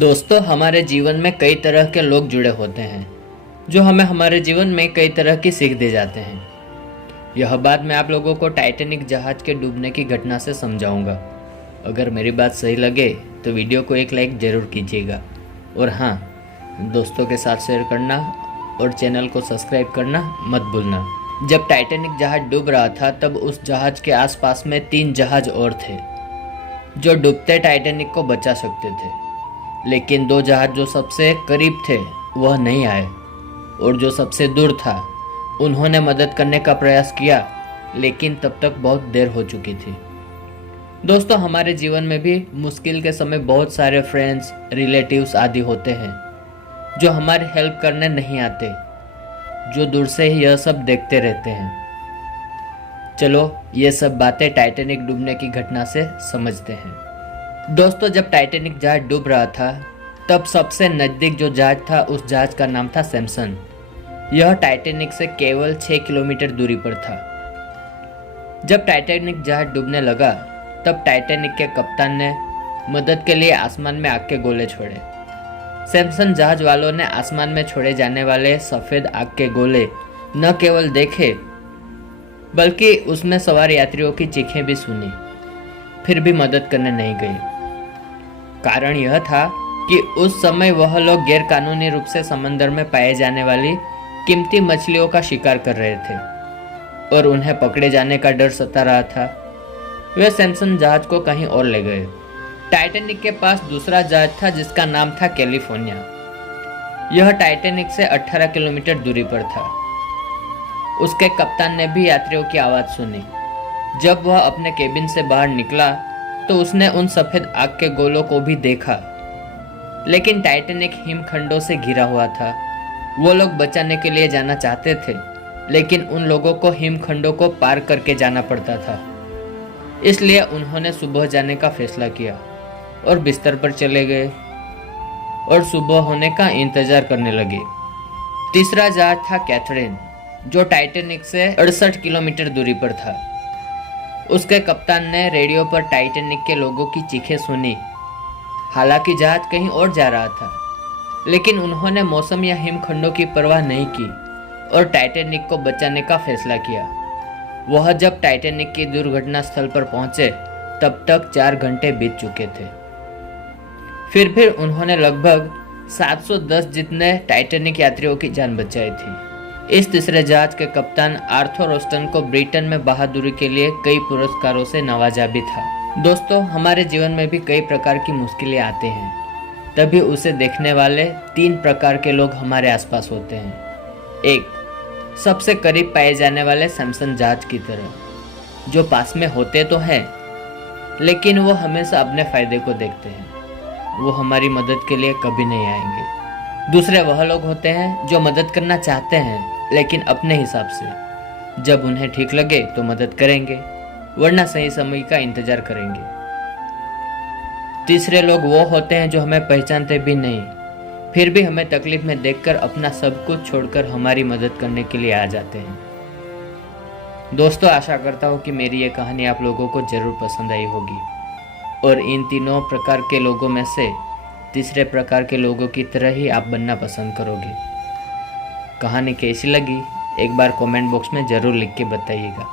दोस्तों, हमारे जीवन में कई तरह के लोग जुड़े होते हैं जो हमें हमारे जीवन में कई तरह की सीख दे जाते हैं। यह बात मैं आप लोगों को टाइटैनिक जहाज के डूबने की घटना से समझाऊंगा। अगर मेरी बात सही लगे तो वीडियो को एक लाइक ज़रूर कीजिएगा और हाँ, दोस्तों के साथ शेयर करना और चैनल को सब्सक्राइब करना मत भूलना। जब टाइटैनिक जहाज डूब रहा था तब उस जहाज के आसपास में 3 जहाज और थे जो डूबते टाइटैनिक को बचा सकते थे, लेकिन 2 जहाज जो सबसे करीब थे वह नहीं आए और जो सबसे दूर था उन्होंने मदद करने का प्रयास किया, लेकिन तब तक बहुत देर हो चुकी थी। दोस्तों, हमारे जीवन में भी मुश्किल के समय बहुत सारे फ्रेंड्स, रिलेटिव्स आदि होते हैं जो हमारी हेल्प करने नहीं आते, जो दूर से ही यह सब देखते रहते हैं। चलो ये सब बातें टाइटैनिक डूबने की घटना से समझते हैं। दोस्तों, जब टाइटैनिक जहाज डूब रहा था तब सबसे नज़दीक जो जहाज था उस जहाज का नाम था सैमसन। यह टाइटैनिक से केवल 6 किलोमीटर दूरी पर था। जब टाइटैनिक जहाज डूबने लगा तब टाइटैनिक के कप्तान ने मदद के लिए आसमान में आग के गोले छोड़े। सैमसन जहाज वालों ने आसमान में छोड़े जाने वाले सफ़ेद आग के गोले न केवल देखे बल्कि उसमें सवार यात्रियों की चीखें भी सुनी, फिर भी मदद करने नहीं गए। कारण यह था कि उस समय वह लोग गैरकानूनी रूप से समंदर में पाए जाने वाली कीमती मछलियों का शिकार कर रहे थे और उन्हें पकड़े जाने का डर सता रहा था। वे सैमसन जहाज को कहीं और ले गए। टाइटैनिक के पास दूसरा जहाज था जिसका नाम था कैलिफोर्निया। यह टाइटैनिक से 18 किलोमीटर दूरी पर था। उसके कप्तान ने भी यात्रियों की आवाज़ सुनी। जब वह अपने केबिन से बाहर निकला तो उसने उन सफ़ेद आग के गोलों को भी देखा, लेकिन टाइटैनिक हिमखंडों से घिरा हुआ था। वो लोग बचाने के लिए जाना चाहते थे, लेकिन उन लोगों को हिमखंडों को पार करके जाना पड़ता था। इसलिए उन्होंने सुबह जाने का फैसला किया और बिस्तर पर चले गए और सुबह होने का इंतजार करने लगे। तीसरा जहाज था कैथरीन, जो टाइटैनिक से 68 किलोमीटर दूरी पर था। उसके कप्तान ने रेडियो पर टाइटैनिक के लोगों की चीखें सुनी। हालांकि जहाज कहीं और जा रहा था, लेकिन उन्होंने मौसम या हिमखंडों की परवाह नहीं की और टाइटैनिक को बचाने का फैसला किया। वह जब टाइटैनिक की दुर्घटना स्थल पर पहुंचे तब तक 4 घंटे बीत चुके थे। फिर भी उन्होंने लगभग 710 जितने टाइटैनिक यात्रियों की जान बचाई थी। इस तीसरे जहाज के कप्तान आर्थर रोस्टन को ब्रिटेन में बहादुरी के लिए कई पुरस्कारों से नवाजा भी था। दोस्तों, हमारे जीवन में भी कई प्रकार की मुश्किलें आते हैं, तभी उसे देखने वाले 3 प्रकार के लोग हमारे आसपास होते हैं। 1, सबसे करीब पाए जाने वाले सैमसन जहाज की तरह, जो पास में होते तो हैं लेकिन वो हमेशा अपने फायदे को देखते हैं। वो हमारी मदद के लिए कभी नहीं आएंगे। दूसरे वह लोग होते हैं जो मदद करना चाहते हैं लेकिन अपने हिसाब से। जब उन्हें ठीक लगे तो मदद करेंगे, वरना सही समय का इंतजार करेंगे। तीसरे लोग वो होते हैं जो हमें पहचानते भी नहीं, फिर भी हमें तकलीफ में देखकर अपना सब कुछ छोड़कर हमारी मदद करने के लिए आ जाते हैं। दोस्तों, आशा करता हूँ कि मेरी ये कहानी आप लोगों को जरूर पसंद आई होगी और इन तीनों प्रकार के लोगों में से तीसरे प्रकार के लोगों की तरह ही आप बनना पसंद करोगे। कहानी कैसी लगी एक बार कमेंट बॉक्स में ज़रूर लिख के बताइएगा।